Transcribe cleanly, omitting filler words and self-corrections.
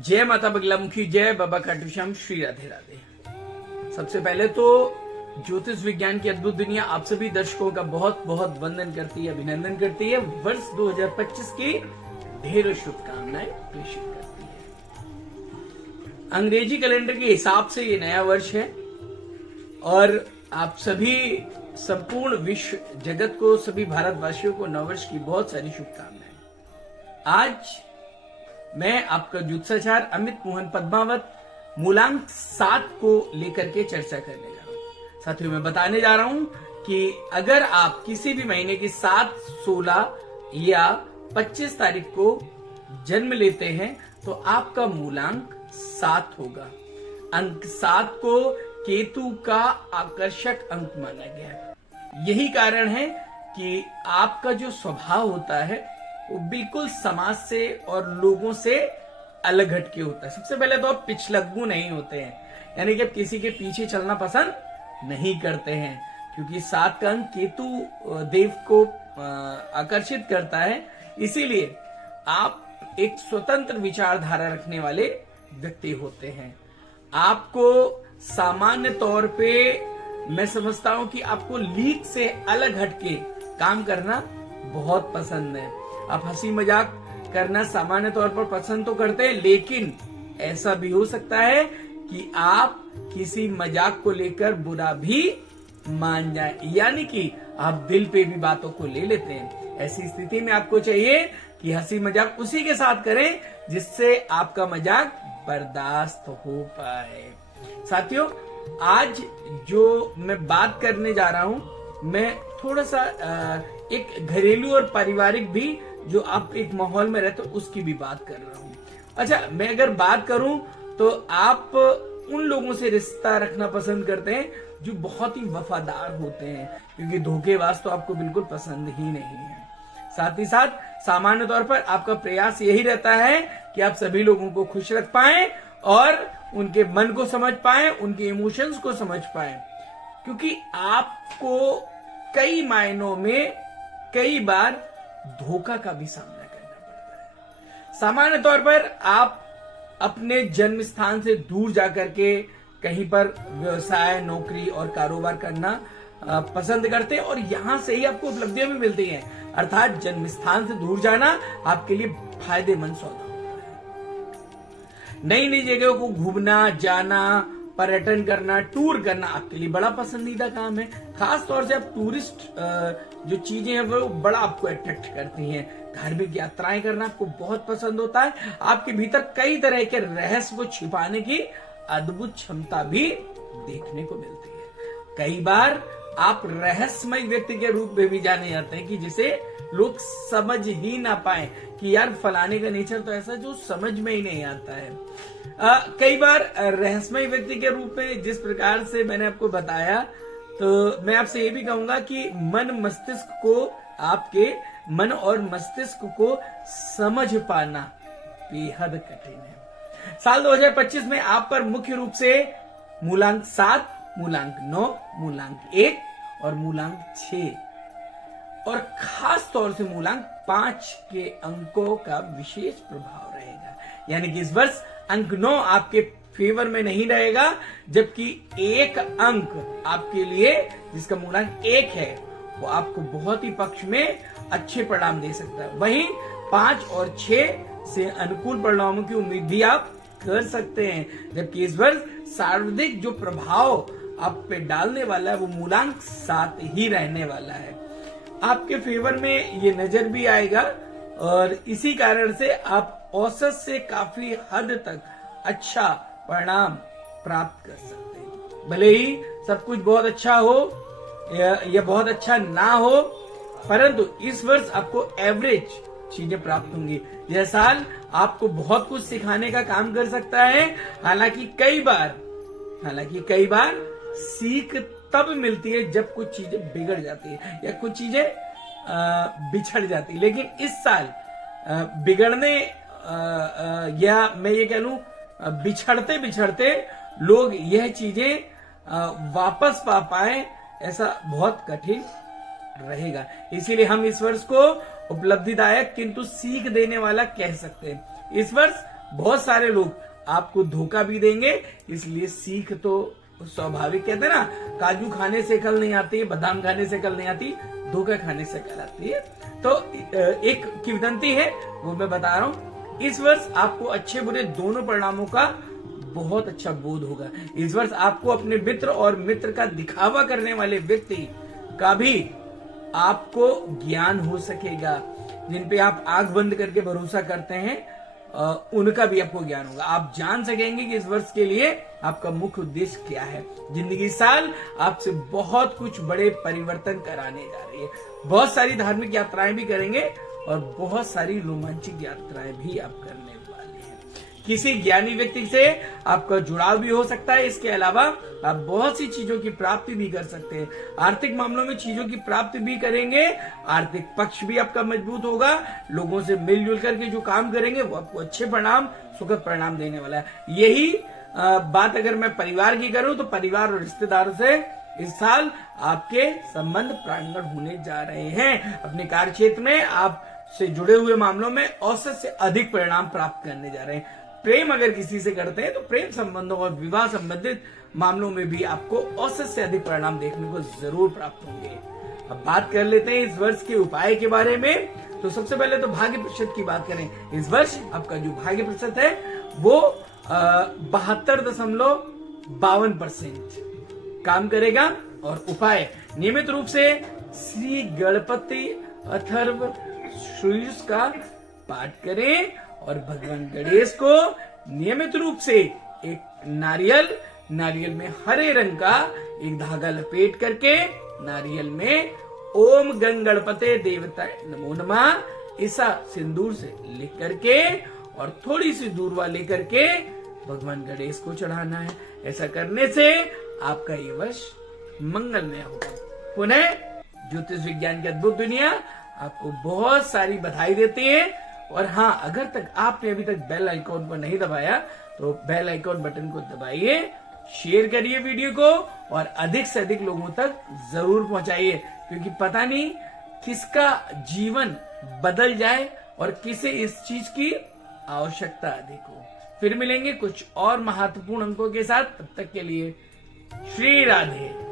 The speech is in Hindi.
जय माता बगलामुखी, जय बाबा खाटू श्याम, श्री राधे राधे। सबसे पहले तो ज्योतिष विज्ञान की अद्भुत दुनिया आप सभी दर्शकों का बहुत बहुत वंदन करती है, अभिनंदन करती है। वर्ष 2025 की ढेरों शुभकामनाएं प्रेषित करती है। अंग्रेजी कैलेंडर के हिसाब से ये नया वर्ष है और आप सभी संपूर्ण विश्व जगत को, सभी भारतवासियों को नववर्ष की बहुत सारी शुभकामनाएं। आज मैं आपका ज्योतिषाचार्य अमित मोहन पद्मावत मूलांक 7 को लेकर के चर्चा करने जा रहा हूं। साथियों, मैं बताने जा रहा हूं कि अगर आप किसी भी महीने की 7, 16 या 25 तारीख को जन्म लेते हैं तो आपका मूलांक 7 होगा। अंक 7 को केतु का आकर्षक अंक माना गया है। यही कारण है कि आपका जो स्वभाव होता है वो बिल्कुल समाज से और लोगों से अलग हटके होता है। सबसे पहले तो आप पिछलग्गू नहीं होते हैं, यानी कि आप किसी के पीछे चलना पसंद नहीं करते हैं, क्योंकि 7 का अंक केतु देव को आकर्षित करता है। इसीलिए आप एक स्वतंत्र विचारधारा रखने वाले व्यक्ति होते हैं। आपको सामान्य तौर पे मैं समझता हूं कि आपको लीक से अलग हटके काम करना बहुत पसंद है। आप हंसी मजाक करना सामान्य तौर पर पसंद तो करते हैं, लेकिन ऐसा भी हो सकता है कि आप किसी मजाक को लेकर बुरा भी मान जाए, यानी कि आप दिल पे भी बातों को ले लेते हैं। ऐसी स्थिति में आपको चाहिए कि हंसी मजाक उसी के साथ करें जिससे आपका मजाक बर्दाश्त हो पाए। साथियों, आज जो मैं बात करने जा रहा हूं, मैं थोड़ा सा एक घरेलू और पारिवारिक भी, जो आप एक माहौल में रहते हो उसकी भी बात कर रहा हूं। अच्छा, मैं अगर बात करूं तो आप उन लोगों से रिश्ता रखना पसंद करते हैं जो बहुत ही वफादार होते हैं, क्योंकि धोखेबाज तो आपको बिल्कुल पसंद ही नहीं है। साथ ही साथ सामान्य तौर पर आपका प्रयास यही रहता है कि आप सभी लोगों को खुश रख पाएं और उनके मन को समझ पाएं, उनके इमोशंस को समझ पाएं, क्योंकि आपको कई मायनों में कई बार धोखा का भी सामना करना पड़ता है। सामान्य तौर पर आप अपने जन्म स्थान से दूर जाकर के कहीं पर व्यवसाय, नौकरी और कारोबार करना पसंद करते हैं और यहां से ही आपको उपलब्धियां भी मिलती हैं। अर्थात जन्म स्थान से दूर जाना आपके लिए फायदेमंद सौदा होता है। नई नई जगहों को घूमना, जाना, पर्यटन करना, टूर करना आपके लिए बड़ा पसंदीदा काम है। खास तौर से आप टूरिस्ट जो चीजें हैं वो बड़ा आपको अट्रैक्ट करती हैं। धार्मिक यात्राएं करना आपको बहुत पसंद होता है। आपके भीतर कई तरह के रहस्य को छिपाने की अद्भुत क्षमता भी देखने को मिलती है। कई बार आप रहस्यमय व्यक्ति के रूप में भी जाने जाते हैं कि जिसे लोग समझ ही ना पाए कि यार फलाने का नेचर तो ऐसा जो समझ में ही नहीं आता है। कई बार रहस्यमय व्यक्ति के रूप में जिस प्रकार से मैंने आपको बताया, तो मैं आपसे ये भी कहूंगा कि आपके मन और मस्तिष्क को समझ पाना बेहद कठिन है। साल 2025 में आप पर मुख्य रूप से मूलांक 7, मूलांक 9, मूलांक 1 और मूलांक 6 और खास तौर से मूलांक 5 के अंकों का विशेष प्रभाव रहेगा। यानी कि इस वर्ष अंक 9 आपके फेवर में नहीं रहेगा, जबकि एक अंक आपके लिए, जिसका मूलांक 1 है, वो आपको बहुत ही पक्ष में अच्छे परिणाम दे सकता है। वहीं 5 और 6 से अनुकूल परिणामों की उम्मीद भी आप कर सकते हैं, जबकि इस वर्ष सर्वाधिक जो प्रभाव आप पे डालने वाला है वो मूलांक 7 ही रहने वाला है। आपके फेवर में ये नजर भी आएगा और इसी कारण से आप औसत से काफी हद तक अच्छा परिणाम प्राप्त कर सकते हैं। भले ही सब कुछ बहुत अच्छा हो या बहुत अच्छा ना हो, परंतु इस वर्ष आपको एवरेज चीजें प्राप्त होंगी। यह साल आपको बहुत कुछ सिखाने का काम कर सकता है। हालांकि कई बार सीख तब मिलती है जब कुछ चीजें बिगड़ जाती है या कुछ चीजें बिछड़ जाती है, लेकिन इस साल बिगड़ने या मैं ये कह लूं बिछड़ते बिछड़ते लोग यह चीजें वापस पा पाए, ऐसा बहुत कठिन रहेगा। इसीलिए हम इस वर्ष को उपलब्धिदायक किंतु सीख देने वाला कह सकते हैं। इस वर्ष बहुत सारे लोग आपको धोखा भी देंगे, इसलिए सीख तो स्वाभाविक, कहते हैं ना, काजू खाने से कल नहीं आती, बादाम खाने से कल नहीं आती, धोखा खाने से कल आती है। तो एक किंवदंती है, वो मैं बता रहा हूं। इस वर्ष आपको अच्छे बुरे दोनों परिणामों का बहुत अच्छा बोध होगा। इस वर्ष आपको अपने मित्र और मित्र का दिखावा करने वाले व्यक्ति का भी आपको ज्ञान हो सकेगा। जिन पे आप आंख बंद करके भरोसा करते हैं उनका भी आपको ज्ञान होगा। आप जान सकेंगे कि इस वर्ष के लिए आपका मुख्य उद्देश्य क्या है। जिंदगी साल आपसे बहुत कुछ बड़े परिवर्तन कराने जा रही है। बहुत सारी धार्मिक यात्राएं भी करेंगे और बहुत सारी रोमांचक यात्राएं भी आप करने वाले हैं। किसी ज्ञानी व्यक्ति से आपका जुड़ाव भी हो सकता है। इसके अलावा आप बहुत सी चीजों की प्राप्ति भी कर सकते हैं। आर्थिक मामलों में चीजों की प्राप्ति भी करेंगे। आर्थिक पक्ष भी आपका मजबूत होगा। लोगों से मिलजुल करके जो काम करेंगे वो आपको अच्छे परिणाम, सुखद परिणाम देने वाला है। यही बात अगर मैं परिवार की करूं तो परिवार और रिश्तेदारों से इस साल आपके संबंध प्राणगर होने जा रहे हैं। अपने कार्य क्षेत्र में आप से जुड़े हुए मामलों में औसत से अधिक परिणाम प्राप्त करने जा रहे हैं। प्रेम अगर किसी से करते हैं तो प्रेम संबंधों और विवाह संबंधित मामलों में भी आपको औसत से अधिक परिणाम देखने को जरूर प्राप्त होंगे। अब बात कर लेते हैं इस वर्ष के उपाय के बारे में। तो सबसे पहले तो भाग्य प्रतिशत की बात करें। इस वर्ष आपका जो भाग्य प्रतिशत है वो 72.52% काम करेगा। और उपाय नियमित रूप से श्री गणपति अथर्व शीर्ष का पाठ करें और भगवान गणेश को नियमित रूप से एक नारियल में हरे रंग का एक धागा लपेट करके नारियल में ओम गंग गणपते देवता नमो नमः ऐसा सिंदूर से लिख करके और थोड़ी सी दूरवा लेकर के भगवान गणेश को चढ़ाना है। ऐसा करने से आपका ये वर्ष मंगलमय होगा। पुनः ज्योतिष विज्ञान की अद्भुत दुनिया आपको बहुत सारी बधाई देती है। और हाँ, अगर तक आपने अभी तक बेल आइकॉन को नहीं दबाया तो बेल आइकॉन बटन को दबाइए, शेयर करिए वीडियो को और अधिक से अधिक लोगों तक जरूर पहुंचाइए, क्योंकि पता नहीं किसका जीवन बदल जाए और किसे इस चीज की आवश्यकता अधिक हो। फिर मिलेंगे कुछ और महत्वपूर्ण अंकों के साथ। तब तक के लिए श्री राधे।